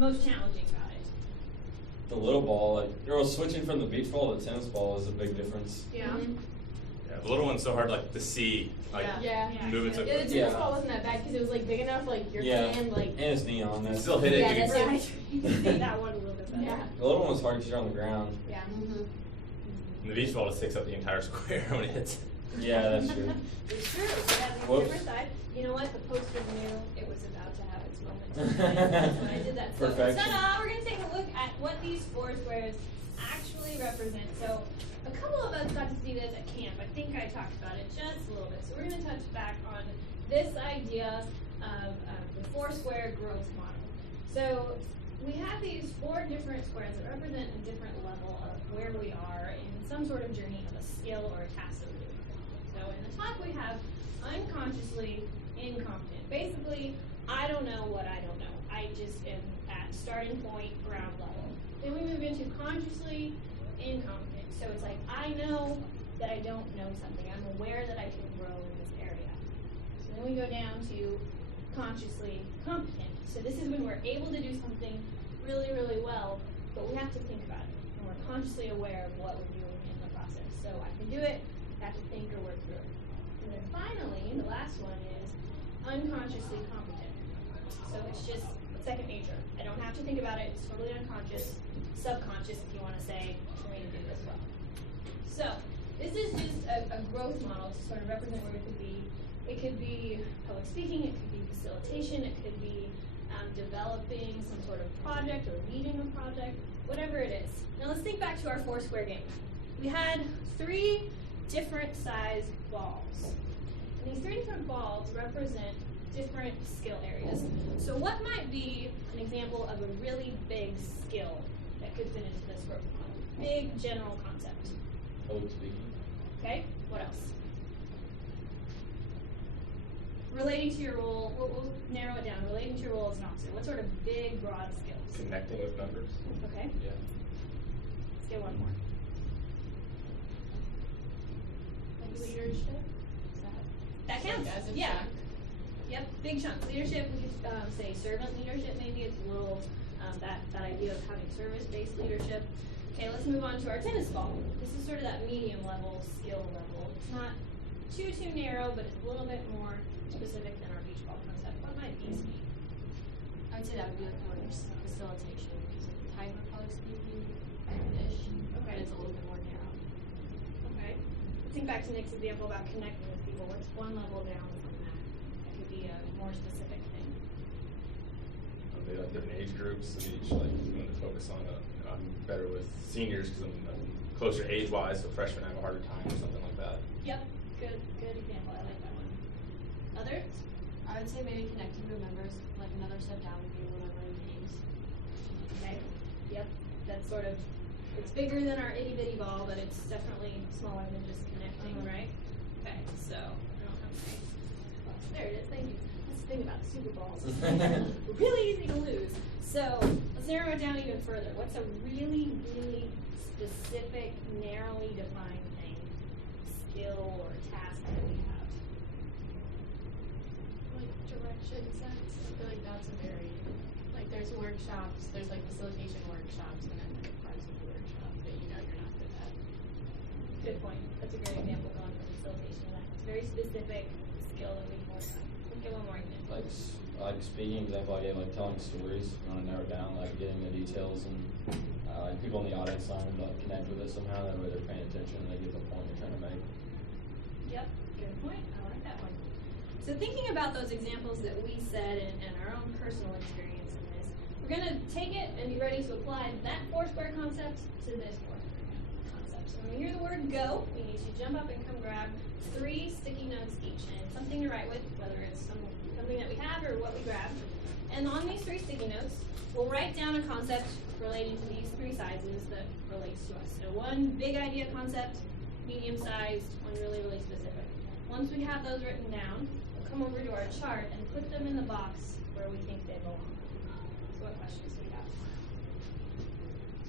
most challenging about it? The little ball, like, switching from the beach ball to the tennis ball is a big difference. Yeah. Yeah, the little one's so hard like to see, like moving so The quick. tennis ball wasn't that bad because it was like big enough, like your hand, like. And it's neon. You still hit it. Yeah, You that's can, right. You can see that one a little bit better. Yeah. The little one was hard because you're on the ground. Yeah. and the beach ball just takes up the entire square when it hits. Yeah, that's true. It's true. It has a Whoops. different side. You know what? The poster knew it was about to have its moment. That's when I did that. So, Perfection. ta-da! We're going to take a look at what these four squares actually represent. So, a couple of us got to see this at camp. I think I talked about it just a little bit. So, we're going to touch back on this idea of the four-square growth model. So, we have these four different squares that represent a different level of where we are in some sort of journey of a skill or a task that we're doing. So in the top we have unconsciously incompetent. Basically, I don't know what I don't know. I just am at starting point, ground level. Then we move into consciously incompetent. So it's like I know that I don't know something. I'm aware that I can grow in this area. So then we go down to consciously competent. So this is when we're able to do something really, really well, but we have to think about it. And we're consciously aware of what we're doing in the process. So I can do it, I have to think or work through it. And then finally, the last one is unconsciously competent. So it's just second nature. I don't have to think about it. It's totally unconscious, subconscious if you want to say, for me to do this well. So this is just a growth model to sort of represent where it could be. It could be public speaking, it could be facilitation, it could be developing some sort of project or leading a project, whatever it is. Now let's think back to our four square game. We had three different size balls. And these three different balls represent different skill areas. So what might be an example of a really big skill that could fit into this growth model? Big general concept. Public speaking. Okay, what else? Relating to your role, we'll narrow it down. Relating to your role as an officer. What sort of big, broad skills? Connecting with members. Okay, Yeah. let's get one more. Like leadership. That counts. Like as a Yeah. chunk. Yep, big chunks. Leadership, we could say servant leadership maybe. It's a little, that idea of having service-based leadership. Okay, let's move on to our tennis ball. This is sort of that medium level, skill level. It's not too narrow, but it's a little bit more specific than our beach ball concept. What might these be? I'd say that would be like more facilitation, because it's a type of public speaking-ish, but it's a little bit more narrow. Okay. Let's think back to Nick's example about connecting with people. What's one level down from that? That could be a more specific thing. They like different age groups of each. Like you want to focus on I'm better with seniors because I'm closer age-wise, so freshmen have a harder time or something like that. Yep. Good example. I like that one. Others? I would say maybe connecting to members, like another step down would be whatever in games. Okay. Yep. That's sort of, it's bigger than our itty bitty ball, but it's definitely smaller than just connecting, right? Okay, so I don't have my, oh, there it is, thank you. That's the thing about super balls. Really easy to lose. So let's narrow it down even further. What's a really, really specific, narrowly defined thing, skill or task that we have? Like direction sense. I feel like that's a very, like there's workshops, there's like facilitation workshops and then like parts of the workshop that you know you're not good at. Good point. That's a great example going from facilitation to that. It's a very specific skill that we can work on. Let's get one more example. Like speaking example I gave, like telling stories. You want to narrow it down, like getting the details and people in the audience line would like connect with it somehow. That way they're paying attention and they get the point you're trying to make. Yep, good point. I like that one. So thinking about those examples that we said and our own personal experience in this, we're going to take it and be ready to apply that four square concept to this four square concept. So when we hear the word go, we need to jump up and come grab 3 sticky notes each and something to write with, whether it's something that we have or what we grabbed. And on these 3 sticky notes, we'll write down a concept relating to these 3 sizes that relates to us. So one big idea concept, medium-sized, one really, really specific. Once we have those written down, we'll come over to our chart and put them in the box where we think they belong. So what questions do we have?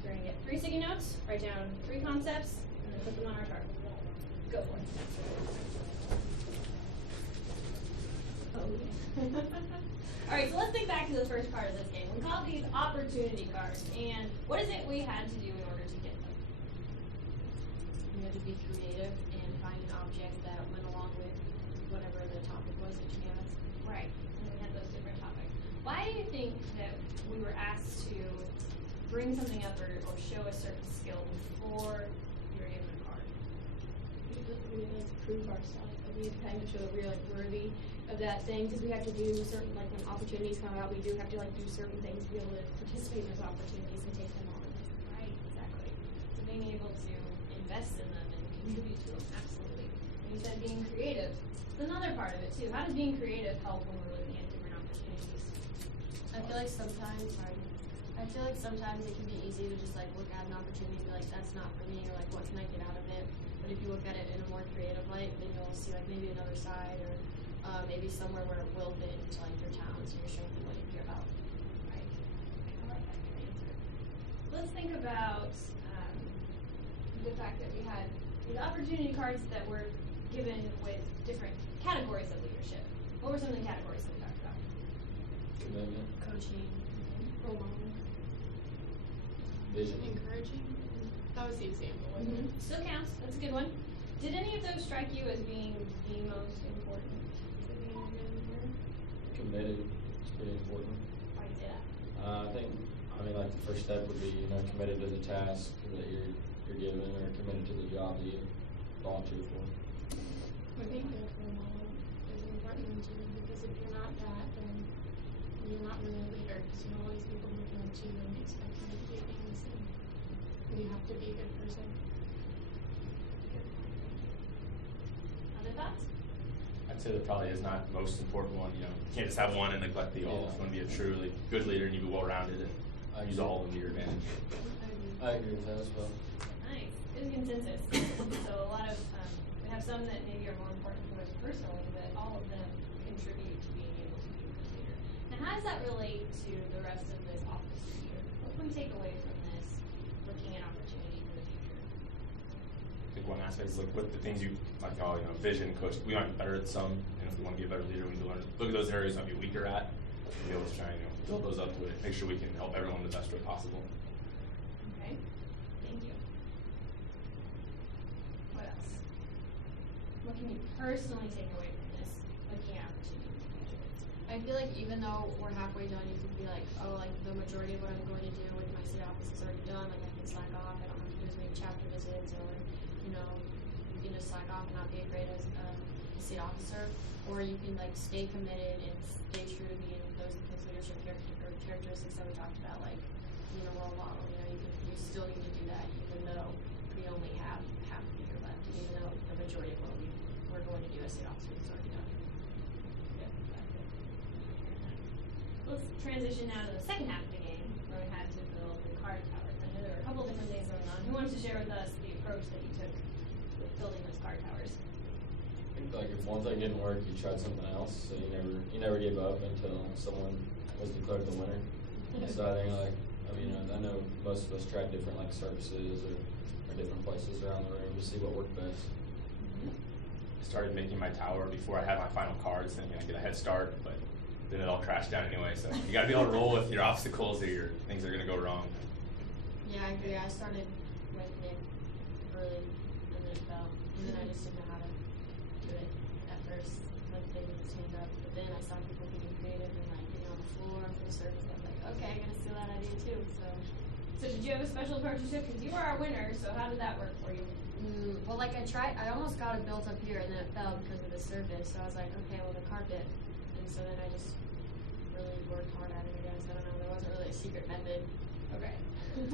So we're going to get 3 sticky notes, write down 3 concepts, and then put them on our chart. Go for it. All right, so let's think back to the first part of this game. We called these opportunity cards, and what is it we had to do in order to get them? You had to be creative and find an object that went along with whatever the topic was that you gave us. Right, and we had those different topics. Why do you think that we were asked to bring something up or show a certain skill before you were given a card? We would like to prove ourselves. Like, we kind of show that we're like worthy of that thing, because we have to do certain, like when opportunities come out, we do have to like do certain things to be able to participate in those opportunities and take them on. Right, exactly. So being able to invest in them and contribute to them, absolutely. And you said being creative. It's another part of it too. How does being creative help when we're looking at different opportunities? I feel like sometimes it can be easy to just like look at an opportunity and be like, that's not for me, or like what can I get out of it? But if you look at it in a more creative light, then you'll see like maybe another side, or maybe somewhere where it will fit into like your town, so you're showing people what you care about. Right. I like that good answer. Let's think about the fact that we had these opportunity cards that were given with different categories of leadership. What were some of the categories that we talked about? Commitment, Coaching. Role model. vision. Encouraging. That was the example, wasn't it? Still counts. That's a good one. Did any of those strike you as being the most important to being a good leader? Committed. It's pretty important. Why do you say that? Like the first step would be, committed to the task that you're given, or committed to the job that you volunteer for. I think that role model is an important one too, because if you're not that, then you're not really a leader, because all these people looking up to you and expecting you to do things, and you have to be a good person. Other thoughts? I'd say that probably is not the most important one. You can't just have one and neglect the all. If you want to be a truly good leader, and you be well-rounded and use all of them to your advantage. I agree with that as well. Nice. Good consensus. So a lot of, we have some that maybe are more important to us personally, but all of them contribute to being able to be a good leader. Now, how does that relate to the rest of this office year? What can we take away from this, looking at opportunity for the future? I think one aspect is like what the things you like, vision, coaching. We might be better at some, and if we want to be a better leader, we need to learn. Look at those areas we might be weaker at, and be able to try and build those up to it. Make sure we can help everyone the best way possible. Okay. Thank you. What else? What can you personally take away from this, looking at opportunity in the future? I feel like even though we're halfway done, you could be like, oh, like the majority of what I'm going to do with my city office is already done. Like I can slack off. I don't have to do as many chapter visits, or you can just slack off and not be a great as a city officer, or you can like stay committed and stay true to being those leadership characteristics that we talked about, like being a role model. You still need to do that, even though we only have half the year left, and even though the majority of what we're going to do as city officers is already done. Good. Let's transition now to the second half of the game, where we had to build the card towers. I know there were a couple different things going on. Who wants to share with us the approach that you took with building those card towers? I think like if one thing didn't work, you tried something else. So you never gave up until someone was declared the winner. So I think I know most of us tried different like surfaces or different places around the room to see what worked best. I started making my tower before I had my final cards, thinking I'd get a head start, but then it all crashed down anyway. So you got to be able to roll with your obstacles or your things that are going to go wrong. Yeah, I agree. I started with Nick early, and then it fell, and then I just didn't know how to do it at first, like taking the stand up. But then I saw people getting creative and like getting on the floor for the service. I was like, okay, I'm gonna steal that idea too. So did you have a special approach you took? Because you were our winner, so how did that work for you? Well, like I almost got it built up here, and then it fell because of the surface. So I was like, okay, well the carpet, and so then I just really worked hard at it. I guess I don't know. There wasn't really a secret method. Okay.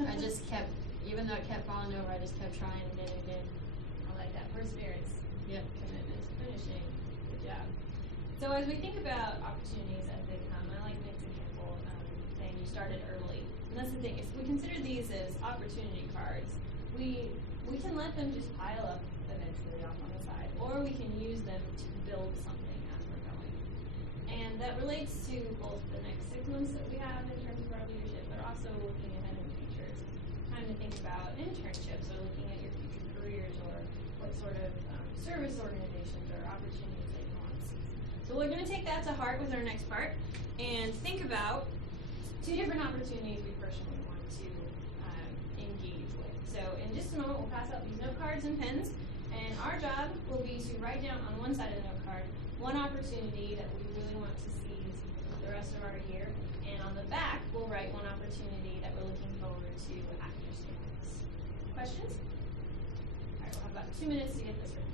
I just kept, even though it kept falling over, I just kept trying again and again. I like that. Perseverance. Yep. Commitment to finishing. Good job. So as we think about opportunities as they come, I like Nick's example, saying you started early. And that's the thing, is we consider these as opportunity cards. We can let them just pile up eventually off on the side, or we can use them to build something as we're going. And that relates to both the next 6 months that we have in terms of our leadership, but also looking ahead in the future. It's time to think about internships, or looking at your future careers, or what sort of service organizations or opportunities that you want to see. So So we're going to take that to heart with our next part and think about 2 different opportunities we personally want to engage with. So in just a moment, we'll pass out these note cards and pens, and our job will be to write down on one side of the note card one opportunity that we really want to seize the rest of our year, and on the back, we'll write one opportunity that we're looking forward to after students. Questions? All right, we'll have about 2 minutes to get this written.